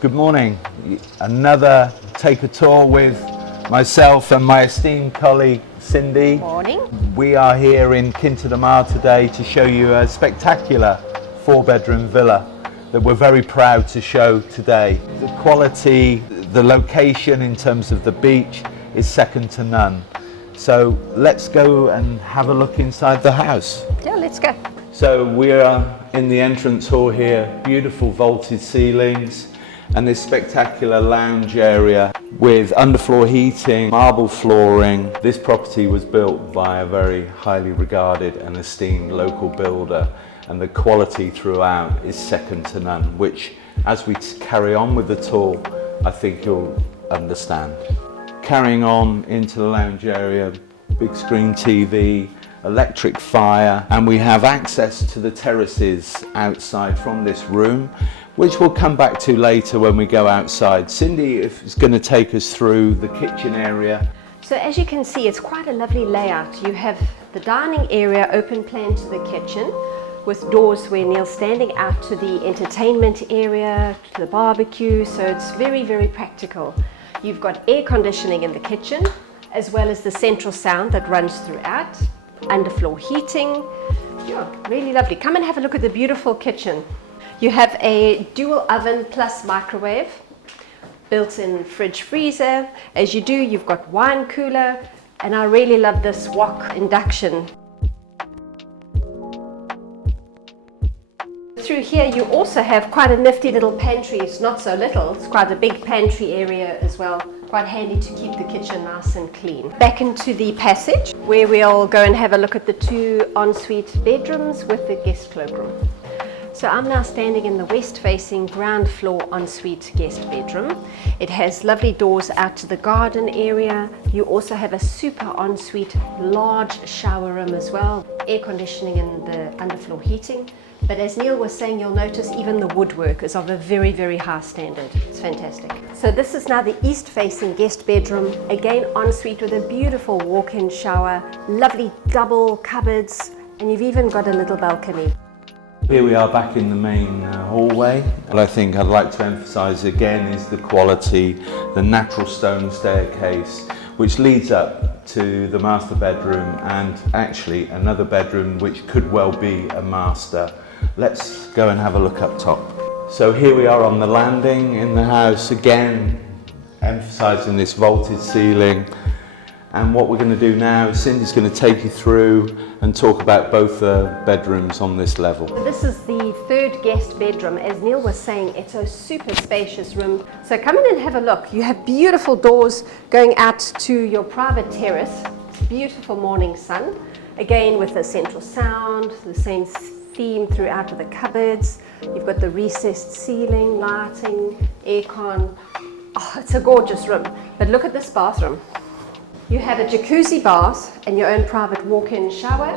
Good morning. Another take a tour with myself and my esteemed colleague Cindy. Morning. We are here in Quinta today to show you a spectacular 4-bedroom villa that we're very proud to show today. The quality, the location in terms of the beach is second to none. So let's go and have a look inside the house. Yeah, let's go. So we are in the entrance hall here, beautiful vaulted ceilings and this spectacular lounge area with underfloor heating, marble flooring. This property was built by a very highly regarded and esteemed local builder, and the quality throughout is second to none, which as we carry on with the tour, I think you'll understand. Carrying on into the lounge area, big screen TV, electric fire, and we have access to the terraces outside from this room, which we'll come back to later when we go outside. Cindy is going to take us through the kitchen area. So as you can see, it's quite a lovely layout. You have the dining area open plan to the kitchen with doors where Neil's standing out to the entertainment area, to the barbecue, so it's very, very practical. You've got air conditioning in the kitchen, as well as the central sound that runs throughout, underfloor heating. Yeah, really lovely. Come and have a look at the beautiful kitchen. You have a dual oven plus microwave, built-in fridge freezer. As you do, you've got wine cooler, and I really love this wok induction. Through here you also have quite a nifty little pantry. It's not so little, it's quite a big pantry area as well. Quite handy to keep the kitchen nice and clean. Back into the passage where we'll go and have a look at the 2 ensuite bedrooms with the guest cloakroom. So I'm now standing in the west-facing ground floor ensuite guest bedroom. It has lovely doors out to the garden area. You also have a super ensuite large shower room as well. Air conditioning and the underfloor heating. But as Neil was saying, you'll notice even the woodwork is of a very, very high standard. It's fantastic. So this is now the east-facing guest bedroom. Again, ensuite with a beautiful walk-in shower, lovely double cupboards, and you've even got a little balcony. Here we are back in the main hallway. What I think I'd like to emphasize again is the quality, the natural stone staircase, which leads up to the master bedroom and actually another bedroom which could well be a master. Let's go and have a look up top. So here we are on the landing in the house, again emphasizing this vaulted ceiling. And what we're going to do now is Cindy's going to take you through and talk about both the bedrooms on this level. This is the 3rd guest bedroom. As Neil was saying, it's a super spacious room. So come in and have a look. You have beautiful doors going out to your private terrace. Beautiful morning sun. Again with the central sound, the same theme throughout of the cupboards. You've got the recessed ceiling, lighting, aircon. Oh, it's a gorgeous room. But look at this bathroom. You have a jacuzzi bath and your own private walk-in shower.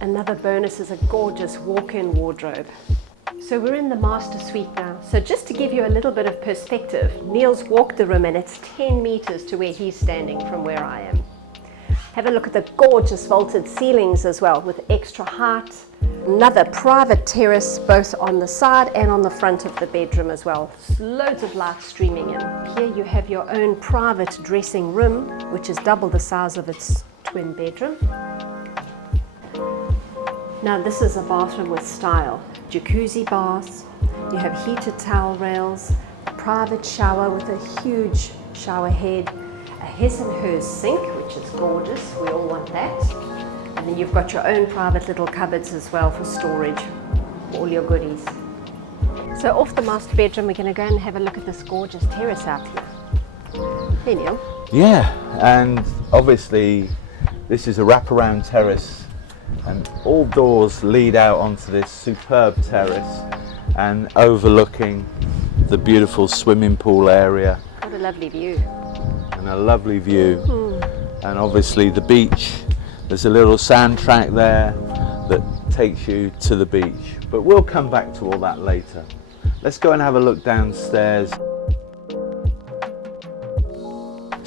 Another bonus is a gorgeous walk-in wardrobe. So we're in the master suite now. So just to give you a little bit of perspective, Neil's walked the room and it's 10 meters to where he's standing from where I am. Have a look at the gorgeous vaulted ceilings as well with extra height. Another private terrace both on the side and on the front of the bedroom as well. Loads of light streaming in. Here you have your own private dressing room, which is double the size of its twin bedroom. Now this is a bathroom with style. Jacuzzi baths, you have heated towel rails, a private shower with a huge shower head, a his and hers sink, which is gorgeous, we all want that. And then you've got your own private little cupboards as well for storage, for all your goodies. So off the master bedroom, we're going to go and have a look at this gorgeous terrace out here. Hey Neil. Yeah, and obviously this is a wraparound terrace and all doors lead out onto this superb terrace and overlooking the beautiful swimming pool area. What a lovely view. And a lovely view. And obviously the beach. There's a little sand track there that takes you to the beach, but we'll come back to all that later. Let's go and have a look downstairs.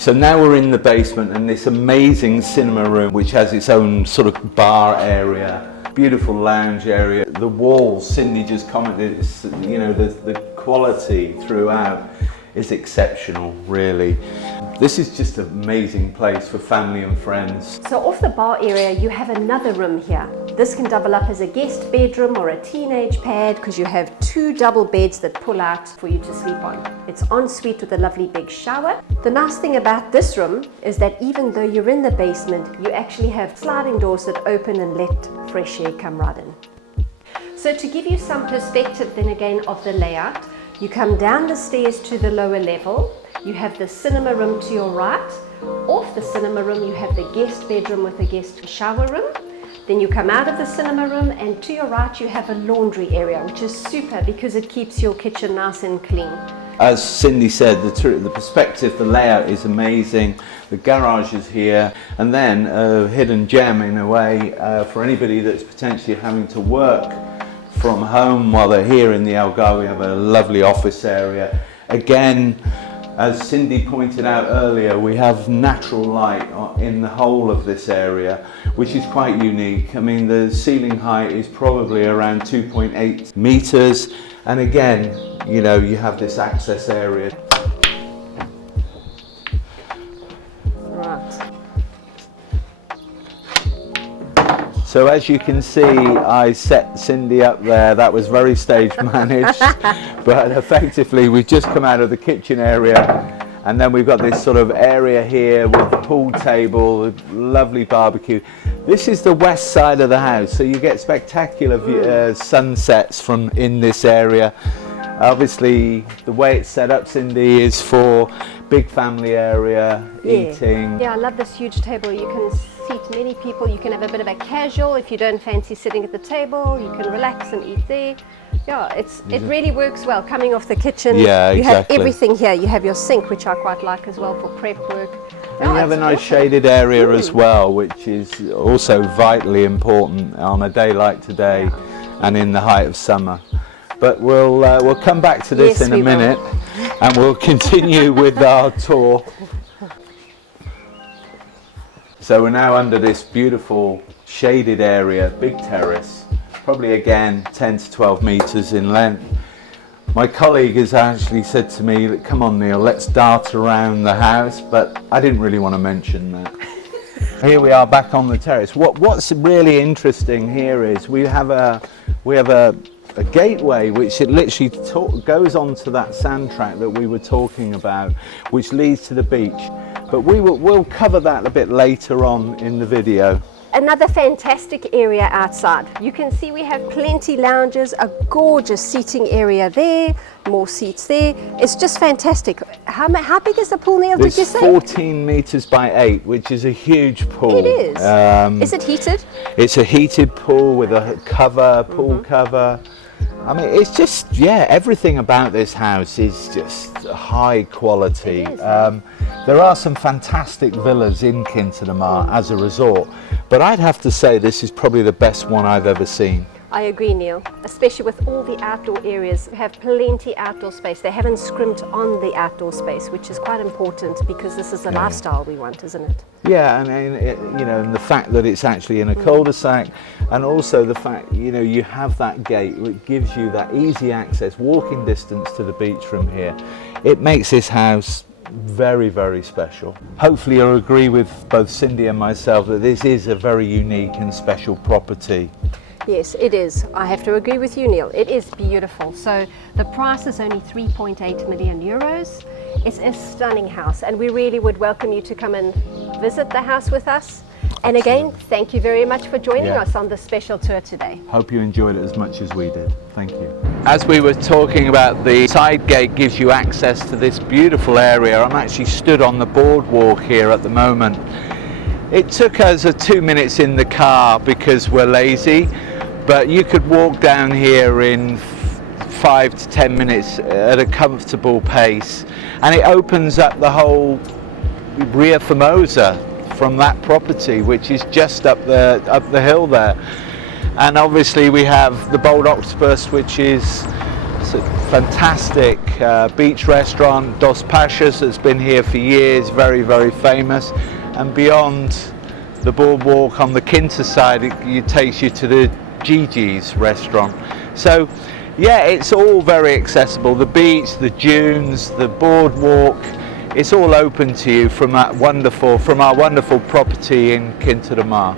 So now we're in the basement and this amazing cinema room, which has its own sort of bar area, beautiful lounge area. The walls, Cindy just commented, you know, the quality throughout is exceptional, really. This is just an amazing place for family and friends. So off the bar area, you have another room here. This can double up as a guest bedroom or a teenage pad because you have 2 double beds that pull out for you to sleep on. It's ensuite with a lovely big shower. The nice thing about this room is that even though you're in the basement, you actually have sliding doors that open and let fresh air come right in. So to give you some perspective then again of the layout, you come down the stairs to the lower level, you have the cinema room to your right. Off the cinema room you have the guest bedroom with a guest shower room. Then you come out of the cinema room and to your right you have a laundry area, which is super because it keeps your kitchen nice and clean. As Cindy said, the perspective, the layout is amazing. The garage is here, and then a hidden gem in a way for anybody that's potentially having to work from home while they're here in the Algarve. We have a lovely office area. Again, as Cindy pointed out earlier, we have natural light in the whole of this area, which is quite unique. I mean, the ceiling height is probably around 2.8 meters. And again, you know, you have this access area. Right. So as you can see, I set Cindy up there. That was very stage managed, but effectively we've just come out of the kitchen area, and then we've got this sort of area here with the pool table, lovely barbecue. This is the west side of the house, so you get spectacular sunsets from in this area. Obviously, the way it's set up, Cindy, is for big family area, eating. Yeah, I love this huge table. You can seat many people. You can have a bit of a casual if you don't fancy sitting at the table. You can relax and eat there. Yeah, it really works well. Coming off the kitchen, yeah, you have exactly. everything here. You have your sink, which I quite like as well for prep work. And you have a nice shaded area as well, which is also vitally important on a day like today and in the height of summer. But we'll come back to this in a minute, and we'll continue with our tour. So we're now under this beautiful shaded area, big terrace, probably again 10 to 12 meters in length. My colleague has actually said to me, come on Neil, let's dart around the house, but I didn't really want to mention that. Here we are back on the terrace. What's really interesting here is we have a gateway which it literally goes onto that sand track that we were talking about, which leads to the beach. But we'll cover that a bit later on in the video. Another fantastic area outside. You can see we have plenty lounges, a gorgeous seating area there, more seats there. It's just fantastic. How big is the pool, Neil, did you say? 14 meters by 8, which is a huge pool. It is. Is it heated? It's a heated pool with a cover, pool cover. I mean, it's just, yeah, everything about this house is just high quality. It is. There are some fantastic villas in Quinta as a resort, but I'd have to say this is probably the best one I've ever seen. I agree, Neil, especially with all the outdoor areas. We have plenty outdoor space. They haven't scrimped on the outdoor space, which is quite important because this is the lifestyle we want, isn't it? Yeah, I mean, you know, and the fact that it's actually in a cul-de-sac, and also the fact, you know, you have that gate which gives you that easy access, walking distance to the beach from here. It makes this house very, very special. Hopefully you'll agree with both Cindy and myself that this is a very unique and special property. Yes, it is. I have to agree with you, Neil. It is beautiful. So the price is only 3.8 million euros. It's a stunning house, and we really would welcome you to come and visit the house with us. And again, thank you very much for joining us on this special tour today. Hope you enjoyed it as much as we did. Thank you. As we were talking about, the side gate gives you access to this beautiful area. I'm actually stood on the boardwalk here at the moment. It took us 2 minutes in the car because we're lazy, but you could walk down here in 5 to 10 minutes at a comfortable pace, and it opens up the whole Ria Famosa from that property, which is just up the hill there. And obviously we have the Bold Octopus, which is It's a fantastic beach restaurant, Dos Pachas, that's been here for years, very, very famous. And beyond the boardwalk on the Quinta side, it takes you to the Gigi's restaurant. So yeah, it's all very accessible. The beach, the dunes, the boardwalk, it's all open to you from our wonderful property in Quinta de Mar.